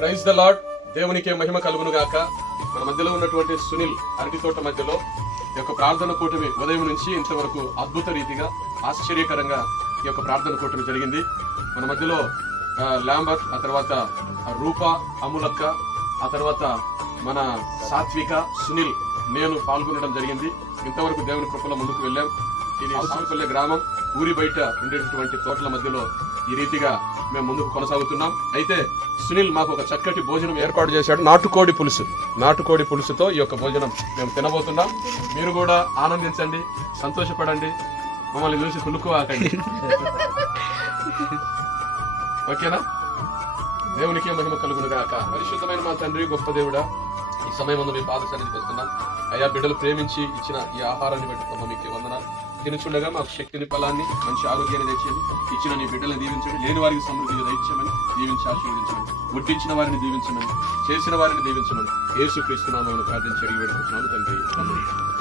Praise the lord దేవునికే మహిమ కలుగును గాక. మన మధ్యలో ఉన్నటువంటి సునీల్ అరటితోట మధ్యలో ఈ యొక్క ప్రార్థన కూటమి ఉదయం నుంచి ఇంతవరకు అద్భుత రీతిగా ఆశ్చర్యకరంగా ఈ యొక్క ప్రార్థన కూటమి జరిగింది. మన మధ్యలో ల్యాంబర్ లాంబర్ట్ ఆ తర్వాత రూప అములక్క ఆ తర్వాత మన సాత్విక సునీల్ నేను పాల్గొనడం జరిగింది. ఇంతవరకు దేవుని కృపలో ముందుకు వెళ్ళాం. ఇది గ్రామం ఊరి బయట ఉండేటటువంటి తోటల మధ్యలో ఈ రీతిగా మేము ముందుకు కొనసాగుతున్నాం. అయితే సునీల్ మాకు ఒక చక్కటి భోజనం ఏర్పాటు చేశాడు. నాటుకోడి పులుసు. నాటుకోడి పులుసుతో ఈ యొక్క భోజనం మేము తినబోతున్నాం. మీరు కూడా ఆనందించండి సంతోషపడండి మమ్మల్ని చూసి కులుక్కువాకండి ఓకేనా? దేవునికి మహిమ కలుగును గాక పరిశుద్ధమైన మా తండ్రి గొప్ప దేవుడా ఈ సమయం ముందు మీ పాద సన్నిధికి వస్తున్నాం. అయ్యా బిడ్డలు ప్రేమించి ఇచ్చిన ఈ ఆహారాన్ని బట్టి మీకు వందనాలు. తినుచుండగా మాకు శక్తిని ఫలాన్ని మంచి ఆరోగ్యాన్ని తెచ్చింది. ఇచ్చిన నీ బిడ్డలను దీవించండి. లేని వారికి సమృద్ధిని దయచేయమని దీవించి ఆశీర్వదించమని ముట్టించిన వారిని దీవించమని. చేసిన వారిని దీవించమని. యేసు క్రీస్తునామమును ప్రార్థించి అడిగి పెట్టుకుంటున్నాను తండ్రి. ఆమేన్.